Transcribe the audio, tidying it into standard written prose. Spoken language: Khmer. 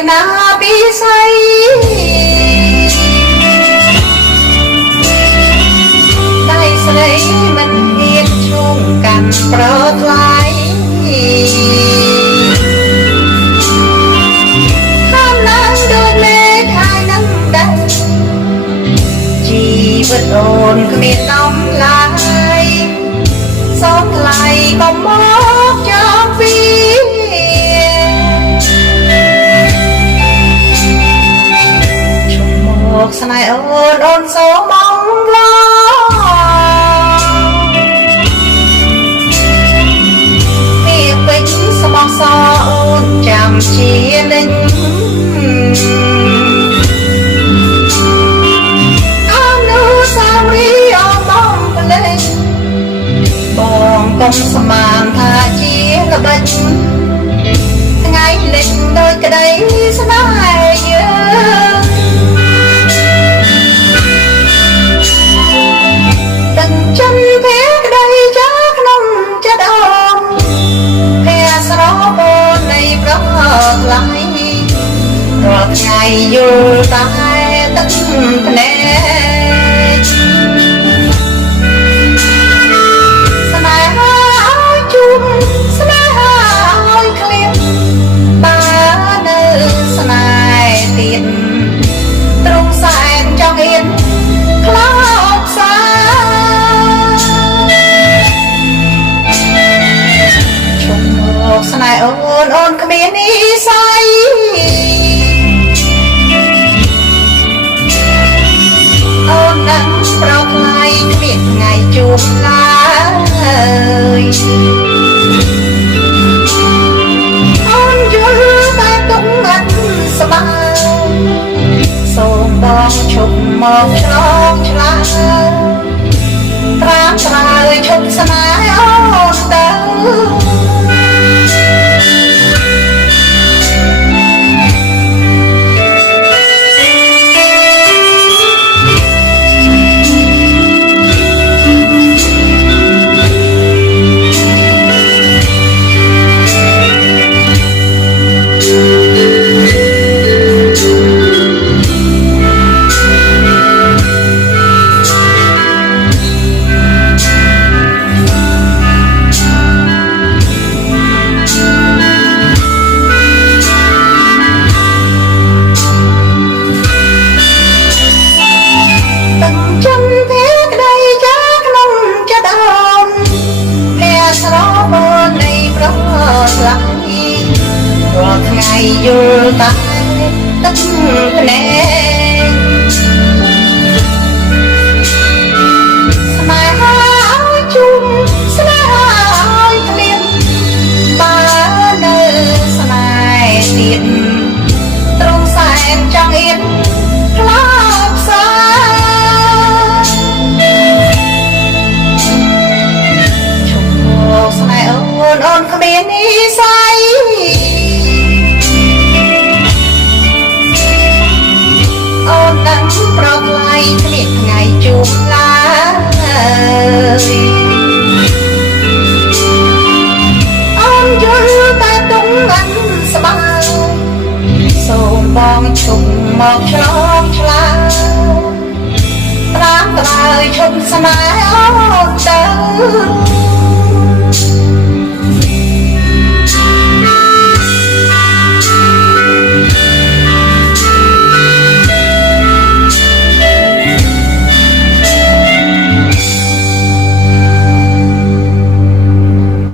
មានណាពីស្អីដៃស្រីមិនហ៊ានឈោងកាន់ប្រថ្លៃតាមណាស់ដូចមេខายនឹងដែរជីវិតអូនគ្មានដំឡាយសូមថ្លៃក៏មកចាំពីជុំមកស្នេហ៍អូនសូមអង្វរមានពេញស្មោះសរអូនចាំជានិញកុំស្មានថាជាល្បិចថ្ងៃលិចដោយក្តីស្នេហ៍យើងដឹងចិនភេក្តីចាក្នុងចិត្តអូនភេស្រោបអូននៃប្រថ្លៃរាល់ថ្ងៃយល់តែទឹកភ្នែកស្នេហាឲ្យឃ្លៀងបើនៅស្នេហ៍ទៀតទ្រង់សែនចង់ហ៊ានខ្លោចសាជុំមកស្នេហ៍អូនគ្មាននិស័យអូននឹងប្រថ្លៃគ្មានថ្ងៃជួបឡើយអូនយល់តែទុកអត់ស្បើសូមបងឈប់មកឆ្លងឆ្លើយត្រាំត្រើយឈប់ស្នេហ៍អូនទៅរាល់ថ្ងៃយល់តែទឹកភ្នែកស្នេហាឲ្យជុំស្នេហាឲ្យឃ្លៀងបើនៅស្នេហ៍ទៀតទ្រង់សែនចង់អៀនខ្លោចសាជុំមកស្នេហ៍អូនគ្មាននិស័យអូននឹងប្រថ្លៃគ្មានថ្ងៃជួបឡើយអូនយល់តែទុំអត់ស្បើសូមបងឈប់មកឆ្លងឆ្លើយត្រាំត្រើយឈប់ស្នេហ៍